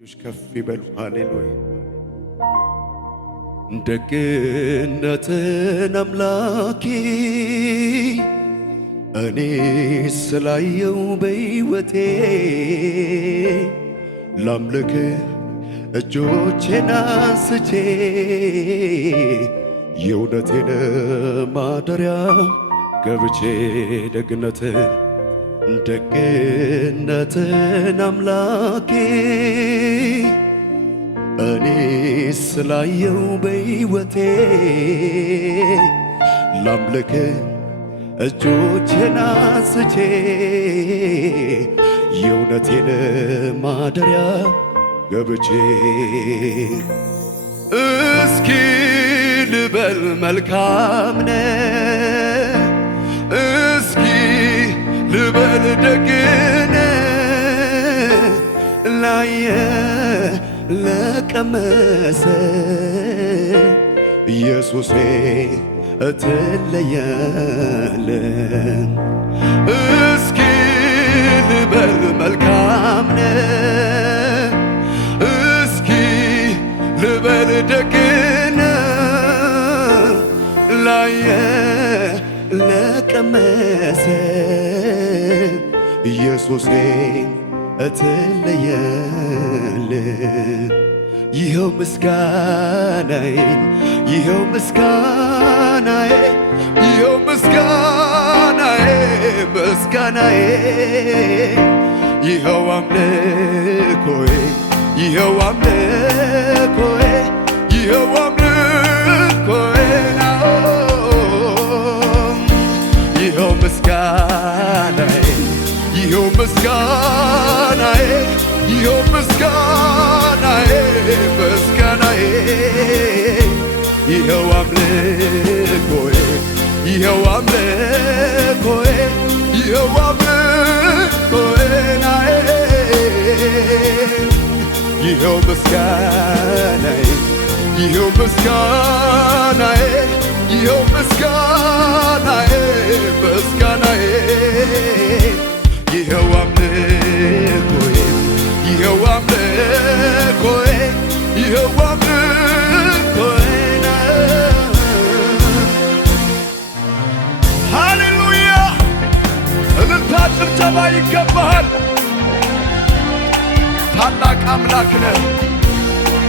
ከፍ ይበሉ። ሃሌሉያ። ደግነትን አምላኬ እኔ ስላየው በሕይወቴ ላምልክ እጆቼን አንስቼ የእውነቴን ማደሪያ ገብቼ ደግነትን አምላኬ እኔ ስላየው በሕይወቴ ላምልክ እጆቼን አንስቼ የእውነቴን ማደሪያ ገብቼ እስኪ ልበል መልካም ነህ፣ እስኪ ልበል ደግ ነህ፣ ላየ ለቀመሰ ኢየሱሴ እትለያለህ። እስኪ ልበል መልካም ነህ፣ እስኪ ልበል ደግ ነህ፣ ላየ ለቀመሰ ኢየሱሴ እትለያለህ። ይኸው ምስጋናዬን ይኸው ምስጋናዬ ይኸው ምስጋናዬ ምስጋናዬ ይኸው አምልኮዬ ይኸው አምልኮዬ ይኸው አምልኮዬ ይኸው ምስጋናዬ ይኸው ምስጋናዬ ይኸው ምስጋናዬ ምስጋናዬ ይኸው አምልኮዬ ይኸው አምልኮዬ ይኸው አምልኮዬ ይኸው ምስጋናዬ ይኸው ምስጋናዬ ይኸው ምስጋናዬ ምስጋናዬ ይኸው አምልኮዬ ይኸው አምልኮዬ ይኸው አምልኮዬ ሃሌሉያ። እልልታ ጭብጨባ ይገባሃል። ታላቅ አምላክ ነህ፣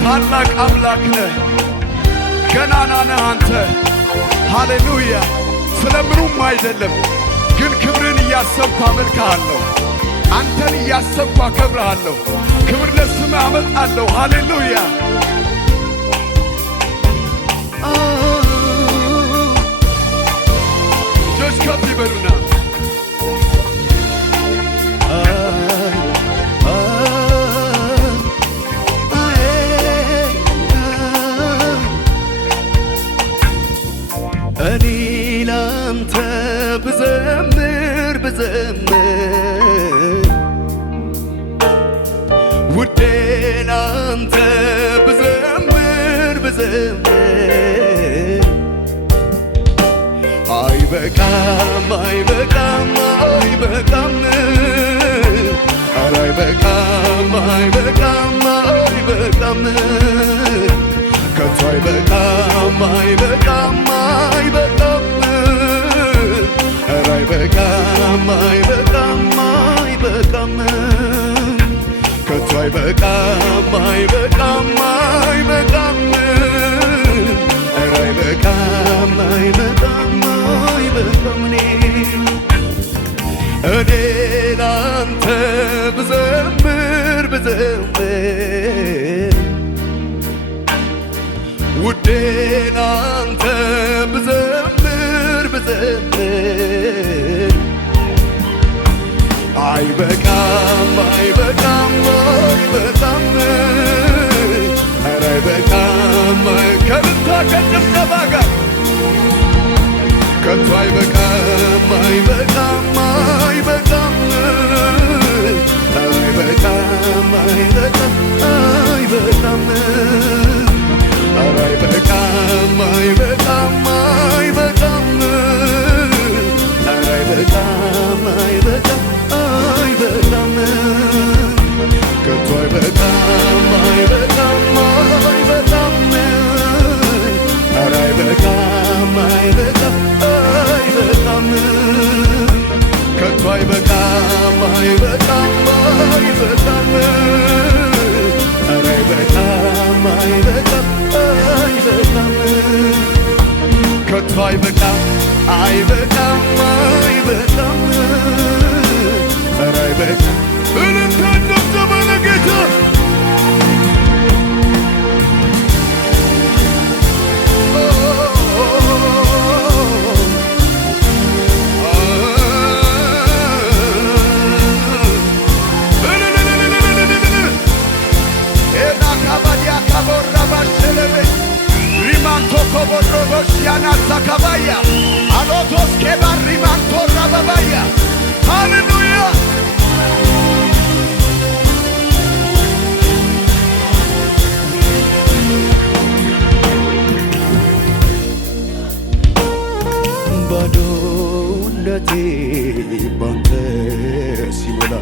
ታላቅ አምላክ ነህ፣ ገናና ነህ አንተ። ሃሌሉያ። ስለ ምኑም አይደለም ግን ክብርን እያሰብኩ አመልክሃለሁ። አንተን እያሰብኩ አከብርሃለሁ። ክብር ለስምህ አመጣለሁ። ሃሌሉያ። እጆች ከፍ ይበሉና እኔ ላንተ ብዘምር ውዴ ላንተ ብዘምር አይበቃም አይበቃም አይበቃም ኧረ አይበቃም አይበቃም አይበቃም ከቶ አይበቃም አይበቃም አይበቃም ኧረ አይበቃም አይበቃም አይበቃም ከቶ አይበቃም አይበቃም አይበቃም ኧረ አይበቃም አይበቃም አይበቃም እኔ ላንተ ብዘምር ውዴ ላንተ ብዘምር አይበቃም አይበቃም አይበቃም ኧረ አይበቃም ከልታ ከጭብጨባ ጋር ከቶ አይበቃም አይበቃም አይበቃም አይበቃም አይበቃም አይበቃም ኧረ አይበቃም አይበቃም አይበቃም ኧረ አይበቃም አይበቃም አይበቃም ከቶ አይበቃም አይበቃም አይበቃም ኧረ አይበቃም አይበቃም አይበቃም ከቶ አይበቃም አይበቃም አይበቃም ኧረ አይበቃም እልልታ ለጌታ ያናሳካባያ አሎቶስ ኬባር ሪማንቶ ራባባያ ሃሌሉያ ባዶነቴ ባንተ ሲሞላ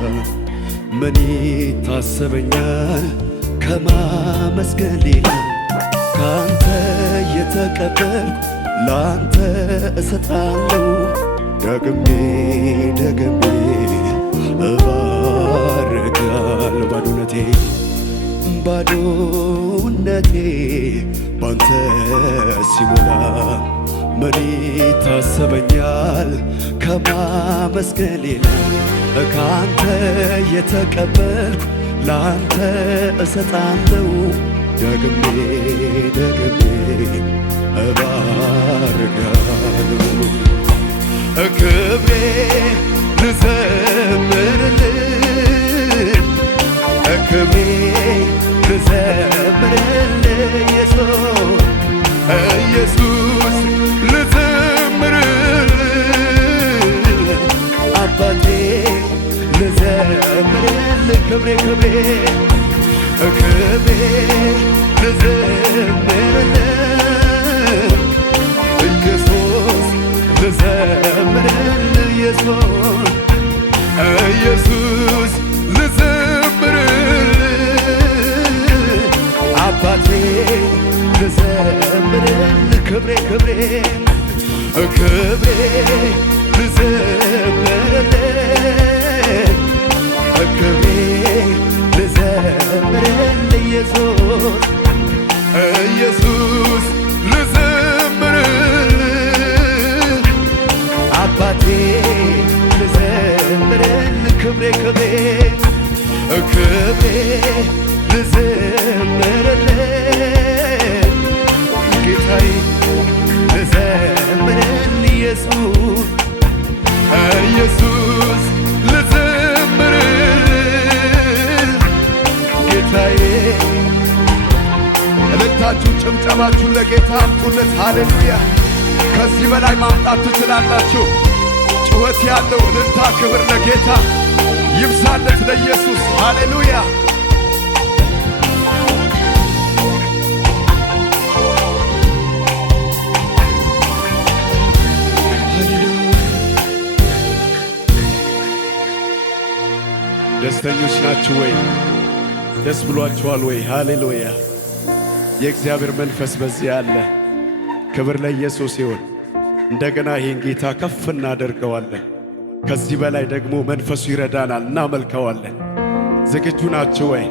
ምን ይታሰበኛል ከማመስገን ሌላ ካንተ የተቀበልኩ ላንተ እሰጣለሁ ደግሜ ደግሜ እባርካለሁ ባዶነቴ ባንተ ሲሞላ ምን ይታሰበኛል ከማመስገን ሌላ ካንተ የተቀበልኩ ላንተ እሰጣለሁ ደግሜ ደግሜ እባርካለሁ ክብሬ ልዘምርልህ ክብሬ ልዘምርልህ ኢየሱስ ልዘምርልህ አባቴ ልዘምርልህ ክብሬ ልዘምርልህ ኢየሱስ ልዘምርልህ ኢየሱስ ልዘምርልህ አባቴ ልዘምርልህ ክብሬ ልዘምርልህ ክብሬ ልዘምርልህ ኢየሱስ ልዘምርልህ አባቴ ልዘምርልህ ክብሬ ልዘምርልህ ጌታዬ ልዘምርልህ ኢየሱስ ልዘምርልህ ጌታዬ እልልታችሁን ጭብጨባችሁን ለጌታ አምጡለት። ሃሌሉያ! ከዚህ በላይ ማምጣት ትችላላችሁ። ጩኸት ያለው እልልታ ክብር ለጌታ ይብዛለት ለኢየሱስ። ሃሌሉያ! ደስተኞች ናችሁ ወይ? ደስ ብሏችኋል ወይ? ሃሌሉያ! የእግዚአብሔር መንፈስ በዚህ አለ። ክብር ለኢየሱስ ይሁን። እንደገና ይህን ጌታ ከፍ እናደርገዋለን። ከዚህ በላይ ደግሞ መንፈሱ ይረዳናል፣ እናመልከዋለን። ዝግጁ ናችሁ ወይ?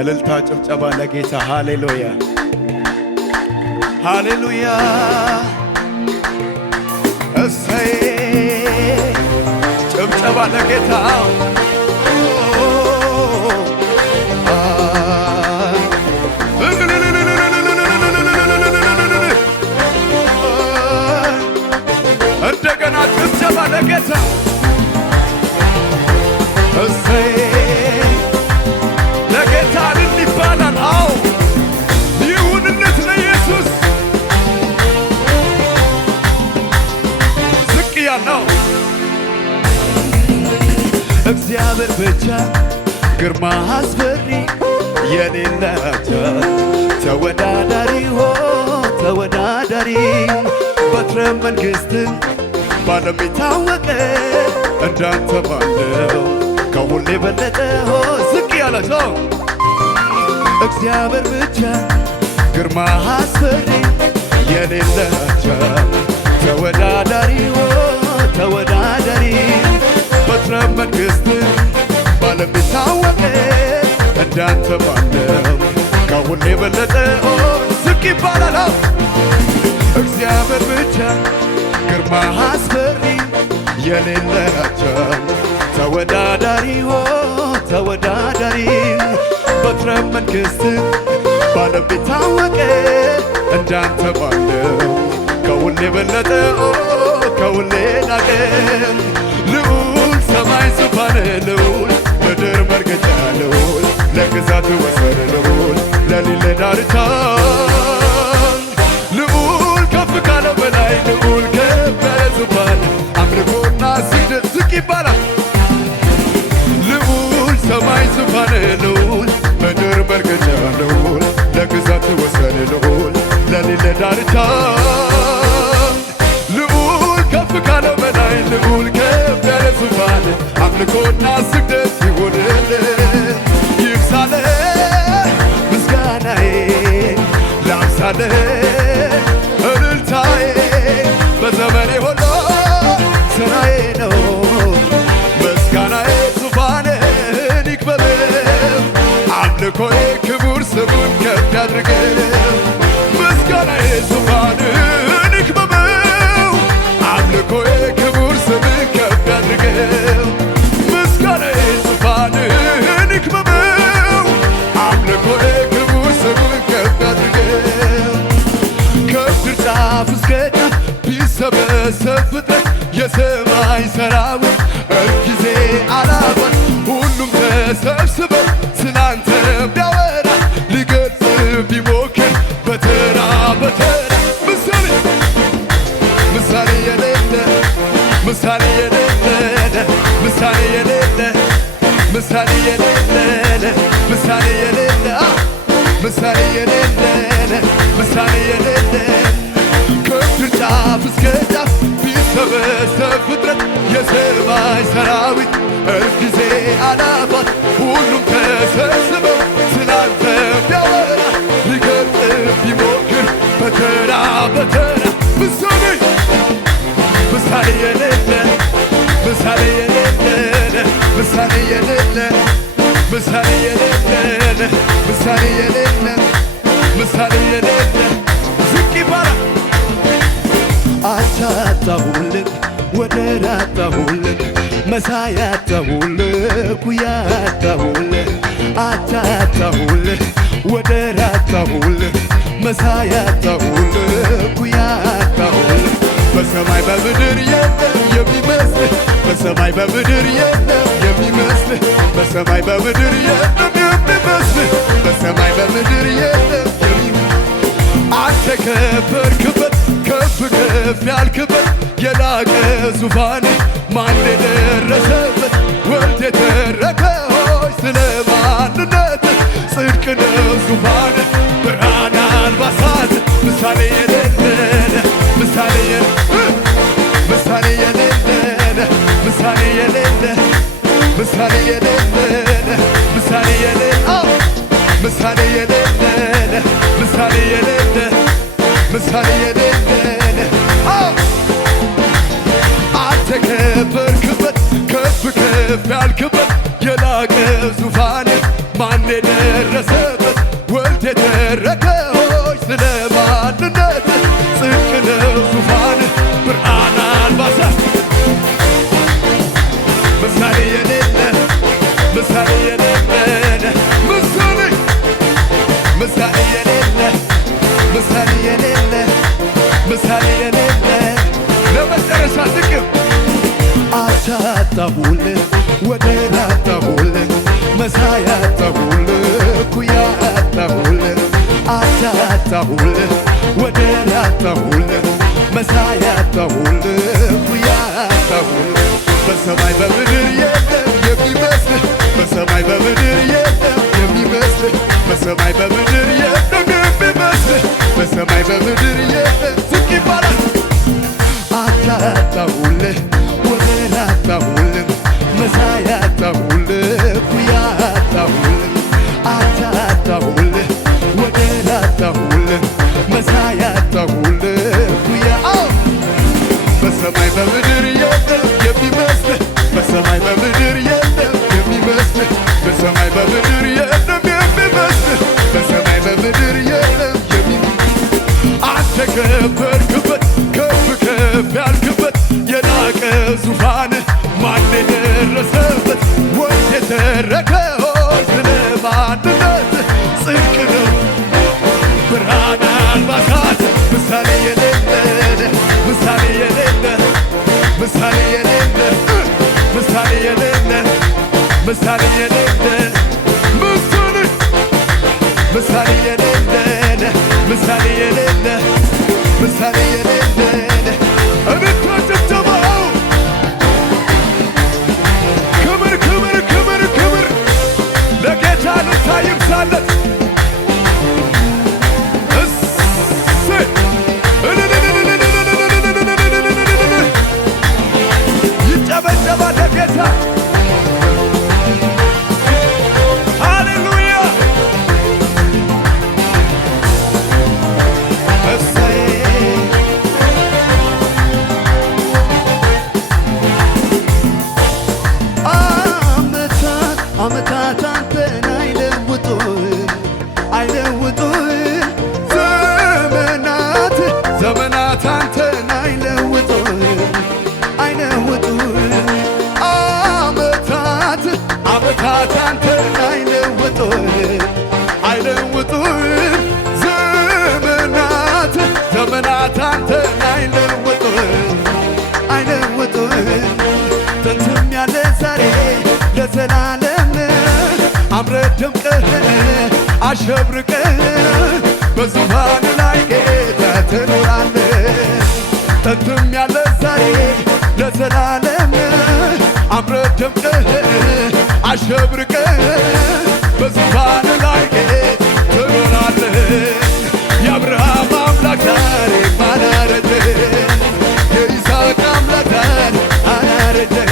እልልታ ጭብጨባ ለጌታ ሃሌሉያ! ሃሌሉያ! እሰይ ጭብጨባ ለጌታ እንደገና ጭብጨባ ለጌታ እሰይ ለጌታ እልል ይባላል። አዎ ይሁንነት ለኢየሱስ ዝቅ ያልነው እግዚአብሔር ብቻ ግርማ አስፈሪ የሌላቸው ተወዳዳሪ ተወዳዳሪ በትረ መንግሥትን ባለም የታወቀ እንዳንተ ባለው ከሁሌ በለጠ ዝቅ ያላቸው እግዚአብሔር ብቻ ግርማ አስፈሪ የሌላቸው ተወዳዳሪ ተወዳዳሪ በትረ መንግሥትን ባለም ቢታወቅ እንዳንተ ማንም ከሁሉ የበለጠ ዝቅ ይባላል። እግዚአብሔር ብቻ ግርማ አስፈሪ የሌላቸው ተወዳዳሪ ተወዳዳሪ በትረ መንግሥት ባለም ቢታወቅ እንዳንተ ማንም ከሁሉ የበለጠ ከሁሉ ላቀ ልዑል ሰማይ ዙፋን ልዑል ምድር መርገጫ ልዑል ለግዛት ወሰን ልዑል ለሌለ ዳርቻ ልዑል ከፍ ካለ በላይ ልዑል ከፍ ያለ ዙፋን አምልኮና ስግደት ዝቅ ይባላል። ልዑል ሰማይ ዙፋን ልዑል ምድር መርገጫ ልዑል ለግዛት ወሰን ልዑል ለሌለ ዳርቻ ልዑል ከፍ ካለ በላይ ልዑል ከፍ ያለ ዙፋን አምልኮና ስግደት ይሁንልህ። ይብዛለ ምስጋናዬ ላብዛለ እልልታዬ በዘመኔ ሁሉ ሥራዬ ነው ምስጋናዬ ዙፋንህን ይክበብ አምልኮዬ ክቡር ስሙን ከፍ ያድርግ ምስጋናዬ ዙፋንህን ይክበብ አምልኮዬ ክቡር ስሙን ከፍ ያድርግ ምስጋናዬ ዙፋንህን ይክበብ አምልኮዬ ክቡር ስሙን ከፍ ያድርግ ከምድር ጫፍ እስከ ጫፍ ቢሰበሰብ ፍጥረት የሰማይ ሰራዊት ጊዜ አላባት ሁሉም ተሰብስበው ስላንተ ቢያወራ ሊገልጽ ቢሞክር በተራ በተራ ምሳሌ የሌለ ምሳሌ የሌለ ምሳሌ የሌለ ምሳሌ የሌለ ምሳሌ የሌለ ምሳሌ የሌለ ምሳሌ የሌለ ከምድር ጫፍ እስከ ጫፍ ቢሰበሰብ ፍጥረት የሰማይ ሰራዊት እልፍ ጊዜ አላፋት ሁሉም ተሰብስበው ስላንተ ቢያወራ ሊገልጽ ቢሞክር በተራ በተራ ምሳሌ የሌለ ምሳሌ የሌለ ምሳሌ የሌለ ምሳሌ የሌለ ምሳሌ የሌለ ምሳሌ የሌለ ዝቅ ይባላል። አታጣሁልህ ወደር አጣሁልህ መሳይ አጣሁልህ ኩያ አጣሁልህ አታጣሁልህ ወደር አጣሁልህ መሳይ አጣሁልህ ኩያ አጣሁልህ በሰማይ በምድር የለም የሚመስልህ በሰማይ በምድር የለም የሚመስልህ በሰማይ በምድር የለም የሚመስልህ በሰማይ በምድር የለም አንተ ከበርክበት ከፍ ከፍ ያልክበት የላቀ ዙፋን ማን የደረሰበት ወልድ የተረከ ሆይ ስለ ማንነት ጽድቅ ነው ዙፋን ብርሃን አልባሳት ምሳሌ የሌለ ምሳሌ ምሳሌ የሌለ ምሳሌ የሌለ ምሳሌ የሌለ ምሳሌ የሌለ ምሳሌ የሌለ ምሳሌ የሌለ ምሳሌ የሌለ አንተ ከበርክበት ከፍ ከፍ ያልክበት የላቀ ዙፋን ማን የደረሰበት ወልድ የተረከ ሆይ ስለ ማንነት ጽድቅ ነው ዙፋን ብርሃን አልባሳት ምሳሌ የሌለ ምሳሌ የሌለ ምሳሌ የሌለ ምሳሌ የሌለ ምሳሌ የሌለ ለመጨረሻ ጥቅም አታጣሁልህ ወደር አጣሁልህ መሳይ አጣሁልህ ኩያ አጣሁልህ አታጣሁልህ ወደር አጣሁልህ መሳይ አጣሁልህ ኩያ አጣሁልህ በሰማይ በምድር የለም የሚመስልህ በሰማይ በምድር የለም የሚመስልህ በሰማይ በምድር የለም የሚመስልህ በሰማይ በምድር የለም ዝቅ ይባላል። አታጣሁልህ ወደር አጣሁልህ መሳይ አጣሁልህ ኩያ አጣሁልህ አታጣሁልህ ወደር አጣሁልህ መሳይ አጣሁልህ ኩያ በሰማይ በምድር የለም የሚመስልህ በሰማይ በምድር የለም የሚመስልህ ምሳሌ የሌለ ምሳሌ የሌለ ምሳሌ የሌለ ምሳሌ የሌለ እንድትወጭብጨበው ክብር ክብር ክብር ክብር ለጌታ ልታይ ይብዛለት። ይጨበጨባል ለጌታ ሃሌሉያ። እሰይ ዓመታት አንተን አይለውጡም አይለውጡም ዘመናት አንተን አይለውጡም አይለውጡም ዓመታት አንተን አይለውጡም አይለውጡም ዘመናት አንተን አይለውጡም አይለውጡም ጥንትም ያለ ዛሬ ለዘላለም አምረህ ደምቀህ አሸብርቀህ በዙፋን ላይ ጌታ ትኖራለህ። ጥንትም ያለ ዛሬ ለዘላለም አምረህ ደምቀህ አሸብርቀህ በዙፋን ላይ ጌታ ትኖራለህ። የአብርሃም አምላክ ዛሬም አላረጀም፣ የይስሐቅ አምላክ ዛሬም አላረጀም፣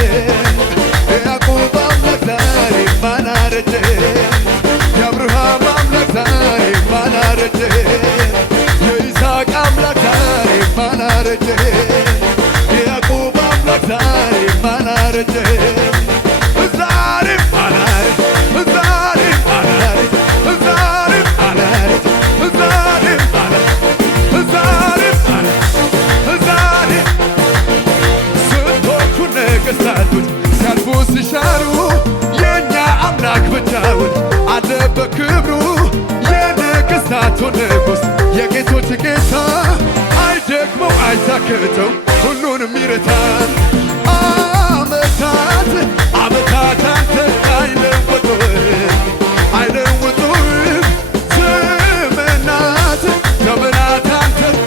የያዕቆብ አምላክ ዛሬም አላረጀም፣ የአብርሃም አምላክ ዛሬም አላረጀም፣ የይስሐቅ አምላክ ዛሬም አላረጀም፣ የያዕቆብ አምላክ ዛሬም አላረጀም። ነገሥታቶች ሲያልፉ ሲሻሩ የእኛ አምላክ ብቻውን አለ በክብሩ። የነገሥታቱ ንጉሥ የጌቶች ጌታ አይደክመው አይታክተው ሁሉንም ይረታል። ዓመታት አንተን አይለውጡም አይለውጡም ዘመናት አንተን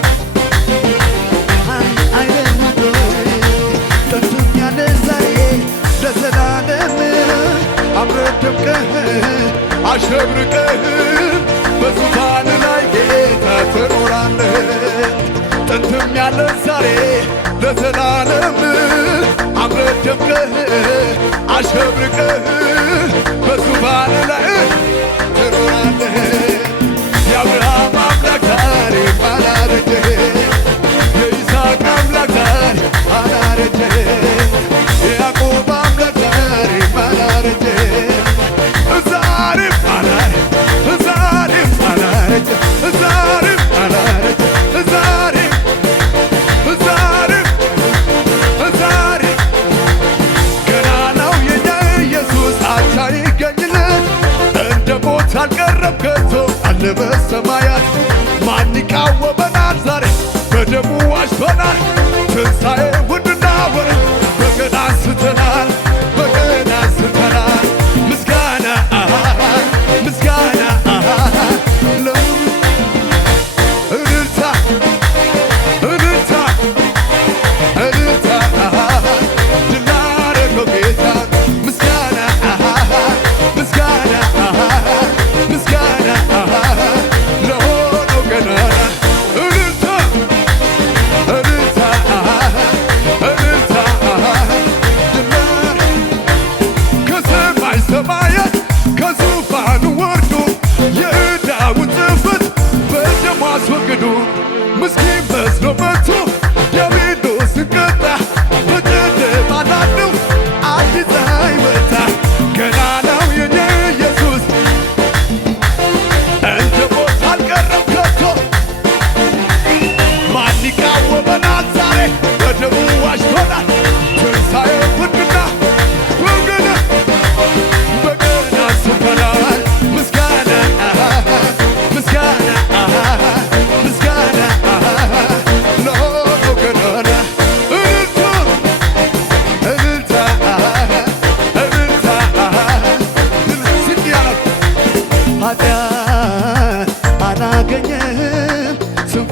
ለዘላለም አምረህ ደምቀህ አሸብርቀህ በዙፋን ላይ ጌታ ትኖራለህ። ጥንትም ያለ ዛሬ ለዘላለም አምረህ ደምቀህ አሸብርቀህ በዙፋን ላይ ትኖራለህ። የአብርሃም አምላክ ዛሬም አላረጀም፣ የይስሐቅ አምላክ ዛሬም አላረጀም፣ የያዕቆብ አምላክ ዛሬም አላረጀም፣ ዛሬም አላረጀም፣ ዛሬም አላረጀም፣ ዛሬም አላረጀም፣ ዛሬም ገናናው የኛ ኢየሱስ አቻ ይገኝለት። እንደ ሞት አልቀረም ከቶ አለ በሰማያት። ማን ይቃወመናል? ዛሬ በደሙ ዋጅቶናል። ትንሣኤውን እናወራ በገና አንስተናል፣ በገና አንስተናል። ምስጋና ምስጋና እልልታ እልልታ እልልታ ድል ላደረገው ጌታ ምስጋና ምስጋና ምስጋና ለሆነው ገናና እልልታ እልልታ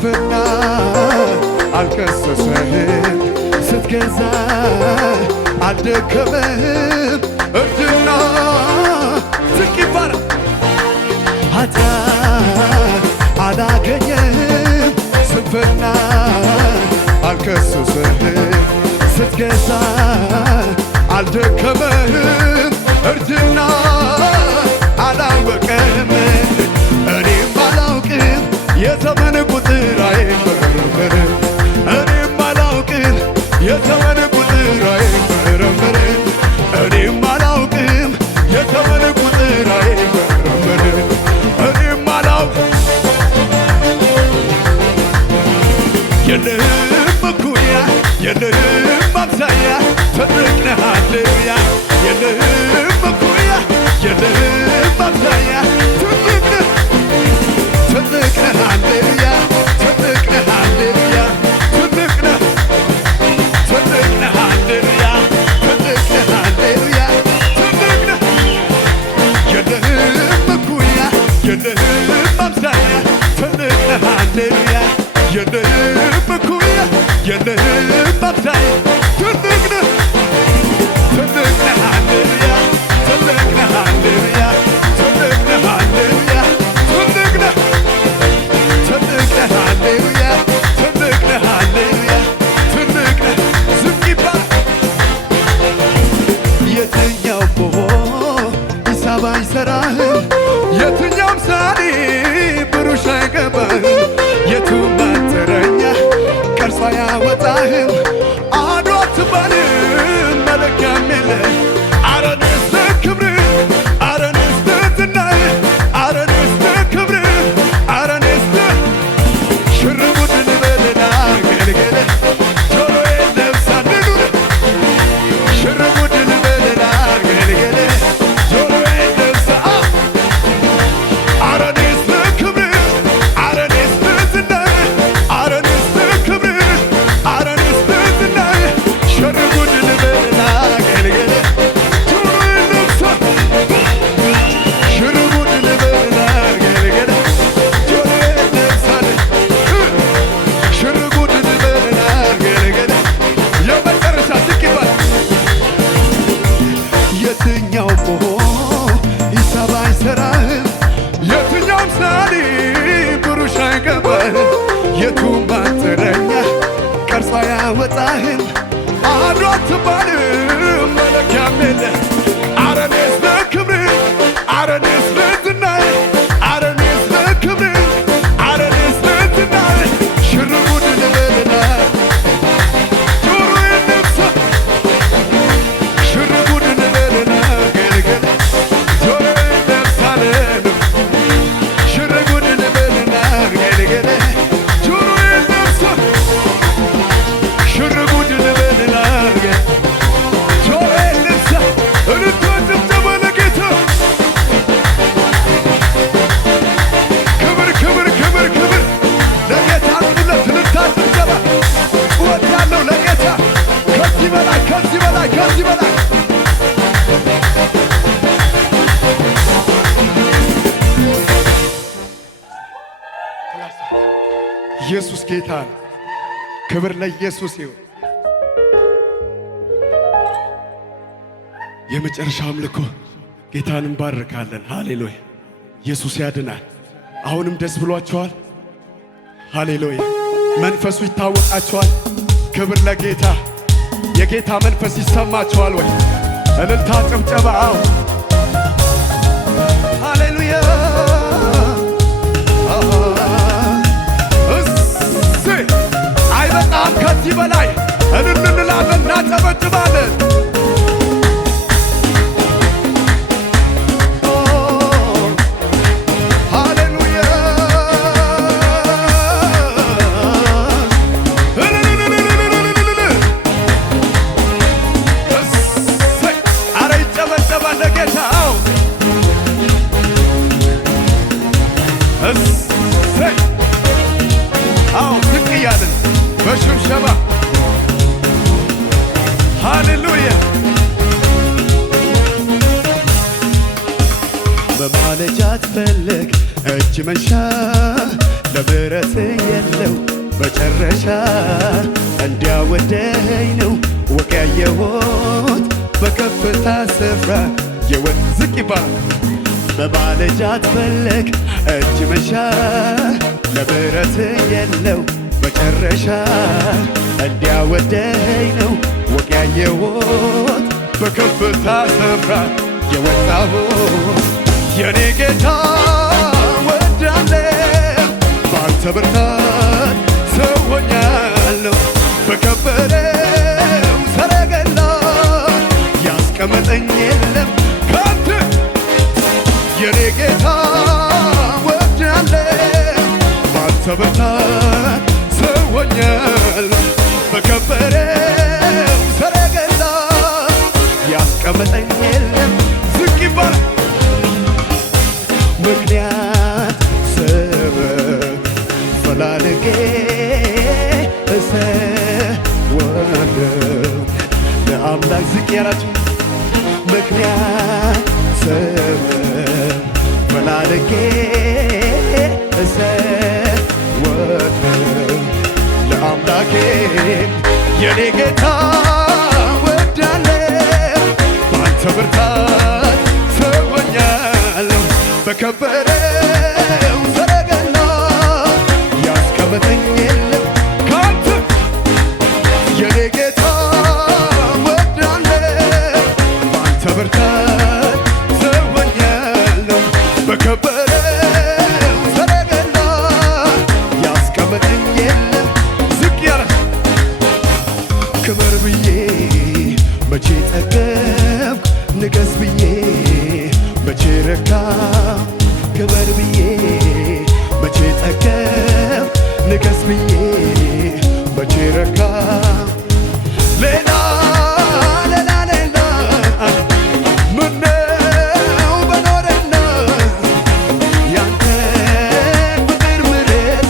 ስንፍና አልከሰሰህም፣ ስትገዛ አልደከመህም። እርጅና ዝቅ ይባላል። ኃጢአት አላገኘህም፣ ስንፍና አልከሰሰህም፣ ስትገዛ አልደከመህም። እርጅና አላወቀህም። እኔም አላውቅም የዘመን ቁጥር አይመረመርም። እኔም አላውቅም የዘመን ቁጥር አይመረመርም። እኔም አላውቅም የዘመን ቁጥር አይመረመርም። እኔም አላውቅም የለህም እኩያ የለህም አምሳያ ትልቅ ነህ ሃሌሉያ የለህም እኩያ የለህም አምሳያ ትልቅ ነህ ትልቅ ነህ ሃሌሉያ ትልቅ ነህ ሃሌሉያ ትልቅ ነህ ትልቅ ነህ ሃሌሉያ ትልቅ ነህ ሃሌሉያ ትልቅ ነህ የለህም እኩያ የለህም አምሳያ ትልቅ ነህ ሃሌሉያ የለህም እኩያ የለህም አምሳያ ትልቅ ነህ ትልቅ ነህ ሃሌሉያ ትልቅ ነህ ሃሌሉያ ትልቅ ነህ ሃሌሉያ ትልቅ ነህ ትልቅ ነህ ሃሌሉያ ትልቅ ነህ ሃሌሉያ ትልቅ ነህ ዝቅ ይባላል። የትኛው ብሆን ሂሳብ አይሠራህም፣ የትኛውም ሳሌ ብሩሽ አይገባህም። የቱም ማጠረኛ ቀርጾ አያወጣህም። አሐዱ አትባልም መለኪያም የለህም። አረ ንስት ክብርህ አረ ንስት ዝናህ አረ ንስት ክብርህ አረ ንስት ሽርጉድን በልና ገልገለ ጆሮዬን ለብሳል ኑር ሽርጉድን በልና ገልገለ ጆሮዬን ለብሳ አረ ንስት ክብርህ አረ ንስት ዝናህ አረ ንስት ክብርህ አረ ንስት ዝናህ ሽርጉድን በልና ገልገለ ጆሮዬን ለብሳ ሽርጉድን በልና ገልገለ ጆሮዬን ለብሳል ሽርጉድን በልና ገልገለ የመጨረሻ ዝቅ ይባላል። የትኛው ብሆን ሂሳብ አይሠራህም፣ የትኛውም ሳሌ ብሩሽ አይገባህም። የቱም ማጠረኛ ቀርጾ አያወጣህም። አሐዱ አትባልም መለኪያም የለህም። አረ እኔስ ለክብርህ አረ እኔስ ለዝናህ አረ እኔስ ለክብርህ አረ እኔስ ለዝናህ ሽርጉድን በልና ጆሮዬን ልብሳ ሽርጉድን በልና ገልገለ ጆሮዬን ለብሳለን ሽርጉድን በልና ገልገለ ጆሮዬን ለብሳ ሽርጉድን በልና ጆሮዬን ልብሳ እልልታ ጭብጨባ ለጌታ ክብር ክብር ክብር ክብር ለጌታ ሁለት እልልታ ጭብጨባ እወዳለሁ ለጌታ ከዚህ በላይ ከዚህ በላይ ከዚህ በላይ ኢየሱስ ጌታ ነው። ክብር ለኢየሱስ ይሁን። የመጨረሻ አምልኮ ጌታን እንባርካለን። ሃሌሉያ ኢየሱስ ያድናል። አሁንም ደስ ብሏቸዋል። ሃሌሉያ መንፈሱ ይታወቃቸዋል። ክብር ለጌታ። የጌታ መንፈስ ይሰማቸዋል ወይ? እልልታ ጭብጨባ። አዎ ሃሌሉያ እሰይ አይበቃም። ከዚህ በላይ እልል እንላለን፣ እናጨበጭባለን። ዝቅ እያለን በሽብሸባ ሃሌሉያ በማለጃ ትፈልግ እጅ መንሻ ለምሕረት የለው መጨረሻ እንዲያወደኝ ነው ወግ ያየሁት በከፍታ ስፍራ ዝቅ ይባል በማለጃ አትፈለግ እጅ መሻ ለምሕረት የለው መጨረሻ እንዲያወደኝ ነው ወግ ያየሁት በከፍታ ስፍራ የወጣሁት የኔ ጌታ ወዳለሁ ባንተ ብርታት ሰው ሆኛለሁ በከበረው ሰረገላ ያስቀመጠኝ የለም ካንተ የኔ ጌታ ወዳለሁ ባንተ ብርታት ሰው ሆኛለሁ በከበረው ሰረገላ ያስቀመጠኝ የለም ዝቅ ይባል ምክንያት ሰበብ ፈላልጌ እሰዋለሁ ለአምላክ ዝቅ ያላችሁ ምክንያት ሰበብ ፈላልጌ እሰዋለሁ ለአምላኬ የኔ ጌታ ወዳለሁ ባንተ ብርታት ሰው ሆኛለሁ በከበረው ሰረገላ ያስቀመጠኝ የለም ካንተ የኔ ጌታ ወዳለሁ ባንተ ብርታት ሰው ሆኛለሁ በከበረው ሰረገላ ያስቀመጠኝ የለም ዝቅ ያለ ክበር ብዬ መቼ ጠገብኩ ንገስ ብዬ መቼ ረካ ክበር ብዬ መቼ ጠገብኩ ንገስ ብዬ መቼ ረካ ሌላ ሌላ ሌላ ምነው በኖረና ያንተ ፍቅር ምሕረት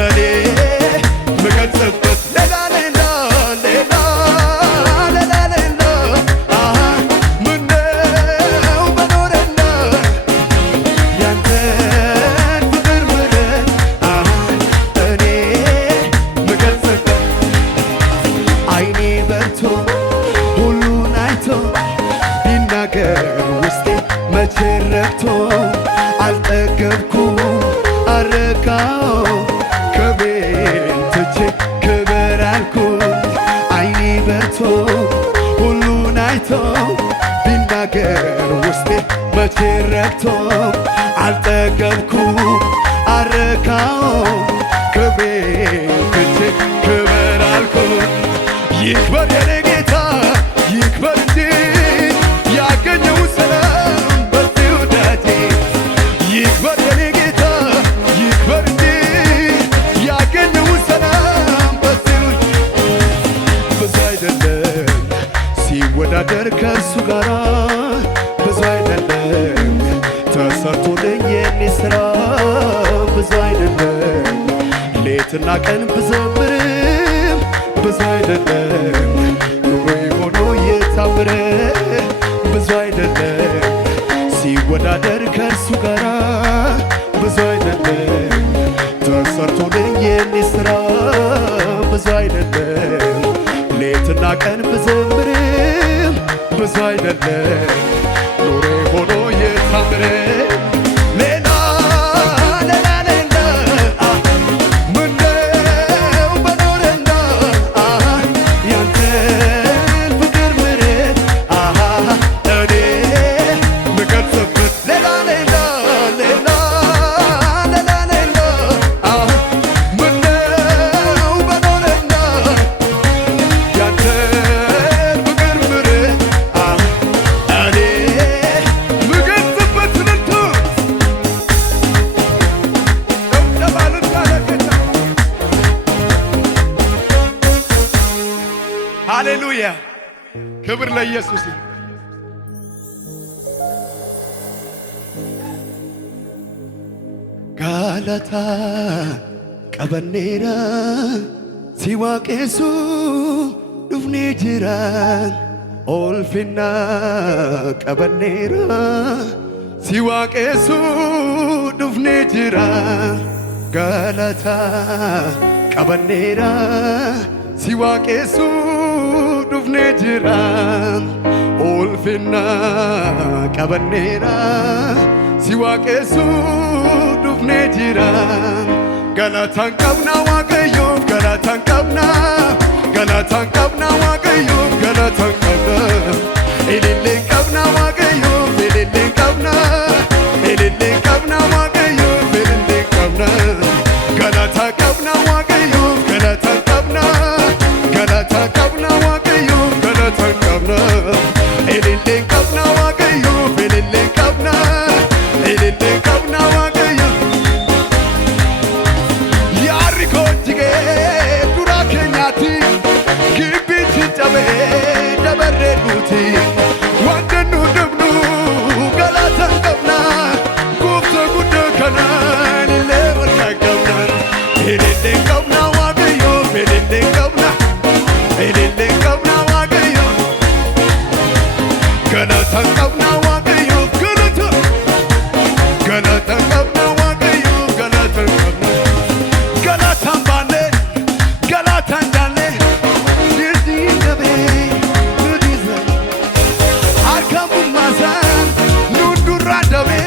እኔ ምገልጽበት ሌላ ሌላ ሌላ ሌላ ሌላ ምነው በኖረና ያንተ ፍቅር ምሕረት እኔ ምገልጽበት አይኔ በርቶ ሁሉን አይቶ ቢናገር ውስጤ መቼ ረክቶ አልጠገብኩም አረካው ክብሬን ትቼ ክበር አልኩት አይኔ በርቶ ሁሉን አይቶ ቢናገር ውስጤ መቼ ረክቶ አልጠገብኩም አረካው ክብሬን ትቼ ክበር አልኩት ይክበር የኔ ጌታ ይክበር እንጂ ያገኘው ሰላም በዚህ ውዳሴ ይክበር የኔ ጌታ ይክበር እንጂ ያገኘው ሰላም በዚህ ብዙ አይደለም ሲወዳደር ከእርሱ ጋር ብዙ አይደለም ተሰርቶልኝ የኔ ሥራ ብዙ አይደለም ሌትና ቀን ብዘምርም ብዙ አይደለም ኑሮዬ ሆኖ የታምረ ብዙ አይደለም ሲወዳደር ከእርሱ ጋር ብዙ አይደለም ተሰርቶልኝ የኔ ሥራ ብዙ አይደለም ሌትና ቀን ብዘምርም ብዙ አይደለም ኑሮዬ ሆኖ የታምረ ሌላ ሌላ ሌላ ምነው በኖረና ያንተን ፍቅር ምሕረት እኔ ምገልጽበት ሌላ ሌላ ሌላ ሌላ ሌላ ምነው በኖረና ያንተን ፍቅር ምሕረት እኔ ምገልጽበት ልልቱ ለማለት ካለገታ ሃሌሉያ ክብር ለኢየሱስ ይሁን። ጋላታ ቀበኔራ ሲዋቄሱ ዱፍኔ ጅራን ኦልፊና ቀበኔራ si waaqessu dhufnee jira galata qabanneera si waaqessu dhufnee jira ulfinna qabanneera si waaqessu dhufnee jira galatan qabna waaqayyo galatan qabna galatan qabna waaqayyo galatan qabna ilillee qabna waaqayyo ilillee qabna ilillee qabna waaqayyo ilillee qabna galata qabna waaqayyo galata qabna galata qabna waaqayyo galata qabna ilillee qabna waaqayyo ilillee qabna ilillee qabna waaqayyo yaari kochige dura kenyati gibbichi chabe dabarre duti wanda nu dubnu galata qabna gufta gudda kana lille wala qabna ilillee qabna waaqayyo ilillee qabna ilillee qabna waaqayyo galata qabna waaqayyo galata galata qabna waaqayyo galata qabna galata bane galata jale dirdi gabe nudiza arkamu mazan nudura dabe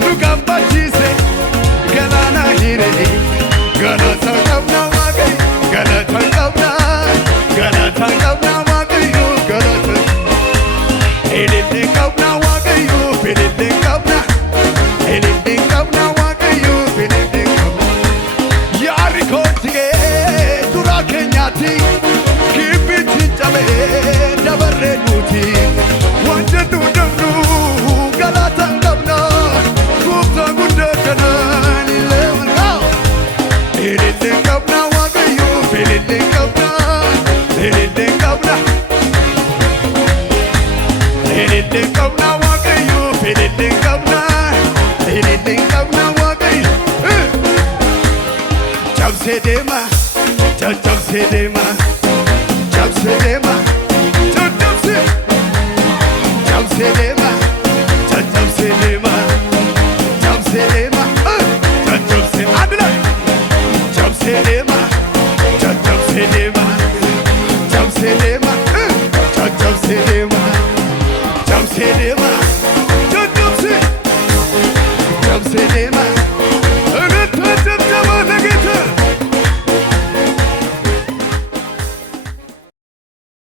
nugambachise galana hire galata qabna waaqayyo galata qabna galata qabna waaqayyo galata ilillee qabna waaqayyo ilillee qabna ilillee qabna waaqayyo ilillee qabna yaari kochige dura kenyati gibbichi chabe dabarre duti wanda nu dubnu galata qabna gufta gudda kana lille wala ilillee qabna waaqayyo ilillee qabna ilillee qabna ilillee qabna waaqayyo ilillee qabna ilillee qabna waaqayyo cabsee deema caccabsee deema cabsee deema